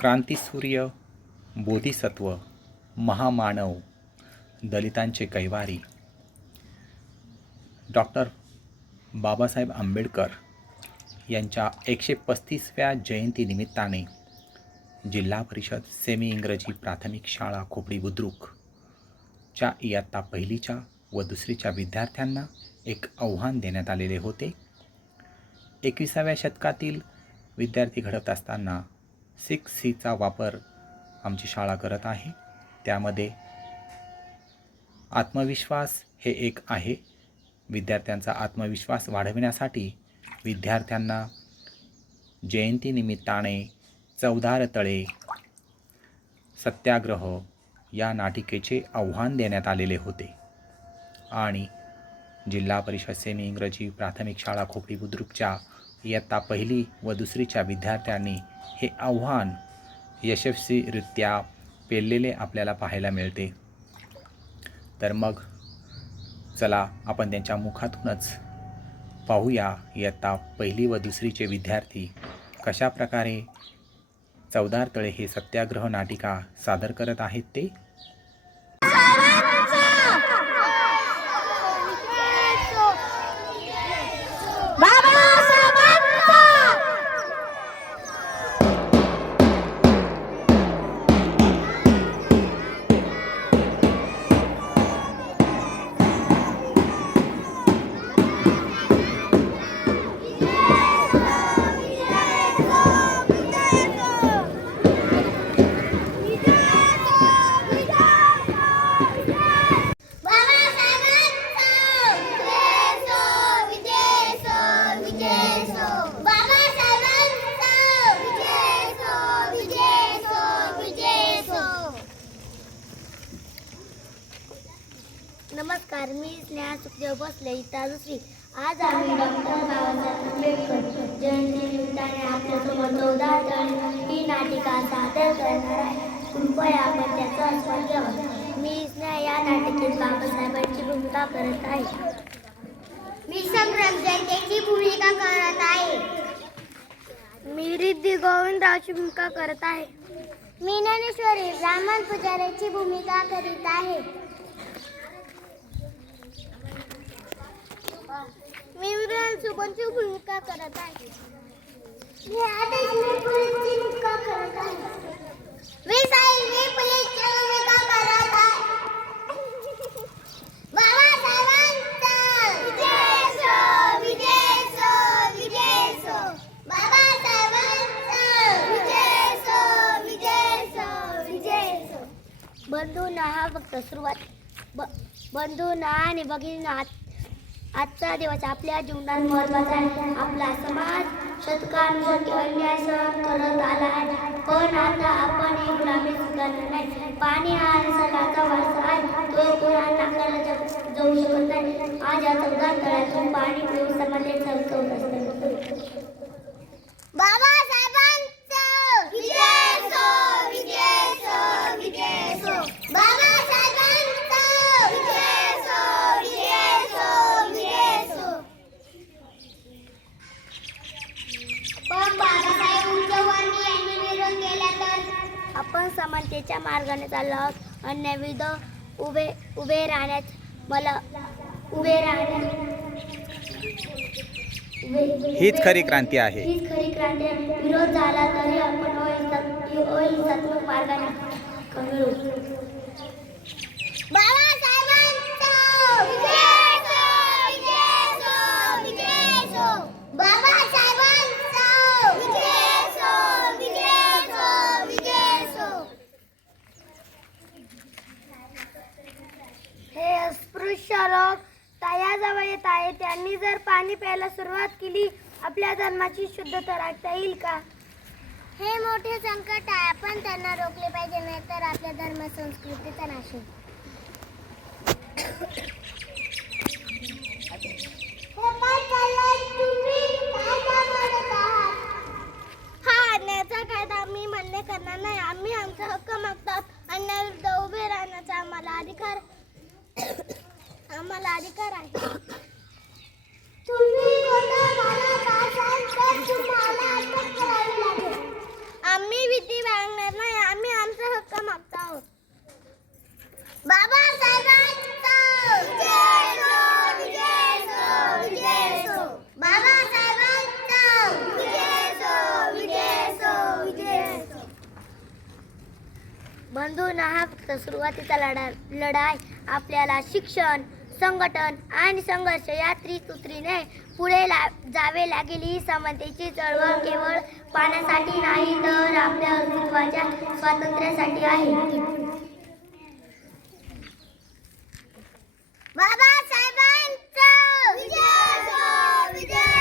क्रांतिसूर्य, बोधिसत्व, महामानव, दलितांचे कैवारी डॉक्टर बाबासाहेब आंबेडकर यांच्या 135व्या जयंतीनिमित्ताने जिल्हा परिषद सेमी इंग्रजी प्राथमिक शाळा खोपडी बुद्रुकच्या इयत्ता पहिलीच्या व दुसरीच्या विद्यार्थ्यांना एक आव्हान देण्यात आलेले होते. 21व्या शतकातील विद्यार्थी घडत असताना 6Cचा वापर आमची शाळा करत आहे. त्यामध्ये आत्मविश्वास हे एक आहे. विद्यार्थ्यांचा आत्मविश्वास वाढविण्यासाठी विद्यार्थ्यांना जयंतीनिमित्ताने चवदार तळे सत्याग्रह या नाटिकेचे आव्हान देण्यात आलेले होते आणि जिल्हा परिषद सेमी इंग्रजी प्राथमिक शाळा खोपडी बुद्रुकच्या इयत्ता पहिली व दुसरीच्या विद्यार्थ्यांनी हे आव्हान यशस्वीरित्या पेललेले आपल्याला पाहायला मिळते. तर मग चला आपण त्यांच्या मुखातूनच पाहूया इयत्ता पहिली व दुसरीचे विद्यार्थी कशा प्रकारे चवदार तळे हे सत्याग्रह नाटिका सादर करत आहेत ते. नमस्कार, मी स्नेहा सुखदेव भोसले, इयत्ता दुसरी. आज आम्ही डॉक्टर बाबासाहेब आंबेडकर जयंतीनिमित्ताने आपल्यासमोर चवदार तळे ही नाटिका सादर करणार आहे. कृपया आपण त्याचा आस्वाद घ्यावा. मी स्नेहा या नाटिकेत बाबासाहेबांची भूमिका करत आहे. मी संग्राम जयंतीची भूमिका करत आहे. मी रिद्धी गोविंदरावची भूमिका करत आहे. मी ज्ञानेश्वरी ब्राह्मण पुजाऱ्याची भूमिका करीत आहे. मी विराल सुबनची भूमिका करत आहे. मी आदेश पुलिसची भूमिका करत आहे. मी साई पुलिसची भूमिका करत आहे. बाबासाहेबांचा विजय असो, विजय असो, विजय असो. बाबासाहेबांचा विजय असो, विजय असो, विजय असो. बंधूंना हा फक्त सुरुवात. बंधूंना आणि भगिनींना आजचा दिवस आपल्या जीवनात महत्त्वाचा आहे. आपला समाज शतकानुशतके अन्याय सहन करत आला आहे, पण आता आपण एक गुलामी स्वीकारणार नाही. पाणी हा निसर्गाचा वारसा आहे, तो कोणाला नाकारला जाऊ शकत नाही. आज या चवदार तळ्यातून पाणी पिऊन समाजाला चमकवत असते. बाबासाहेबांचा विजय असो, विजय असो, विजय असो. बाबासाहेबांचा विजय असो, विजय असो, विजय असो. पण बाबासाहेब उंचवाणी यांनी विरोध केला तर आपण समानतेच्या मार्गाने चाललो आहोत. अन्यायविरुद्ध उभे राहण्यात हीच खरी क्रांती आहे. हीच खरी क्रांती आहे. विरोध झाला तरी आपण अहिंसात्मक मार्गाने करू. बाबासाहेबांचा विजय असो, विजय असो, विजय असो. बाबासाहेबांचा विजय असो, विजय असो, विजय असो. हे अस्पृश्य लोक तळ्याजवळ येत आहे. त्यांनी जर पाणी प्यायला सुरुवात केली, आपल्या धर्माची शुद्धता राखता येईल का? हे मोठे संकट आहे. आपण त्यांना रोखले पाहिजे, नाही तर आपल्या धर्म संस्कृतीचा नाश होईल. हा अन्यायाचा कायदा आम्ही मान्य करणार नाही. आम्ही आमचा हक्क मागतात. अन्यायाविरुद्ध उभे राहण्याचा आम्हाला अधिकार आहे. तुम्ही खोटं बोलत असाल तर तुम्हाला अटक करावी लागेल. आम्ही भीती बाळगणार बंधूंनो, हा फक्त सुरुवातीचा लढा आहे. आपल्याला शिक्षण, संघटन आणि संघर्ष या त्रिसूत्रीने पुढे जावे लागेल. ही समतेची चळवळ केवळ पाण्यासाठी नाही तर आपल्या अस्तित्वाच्या स्वातंत्र्यासाठी आहे. बाबासाहेबांचा विजय असो, विजय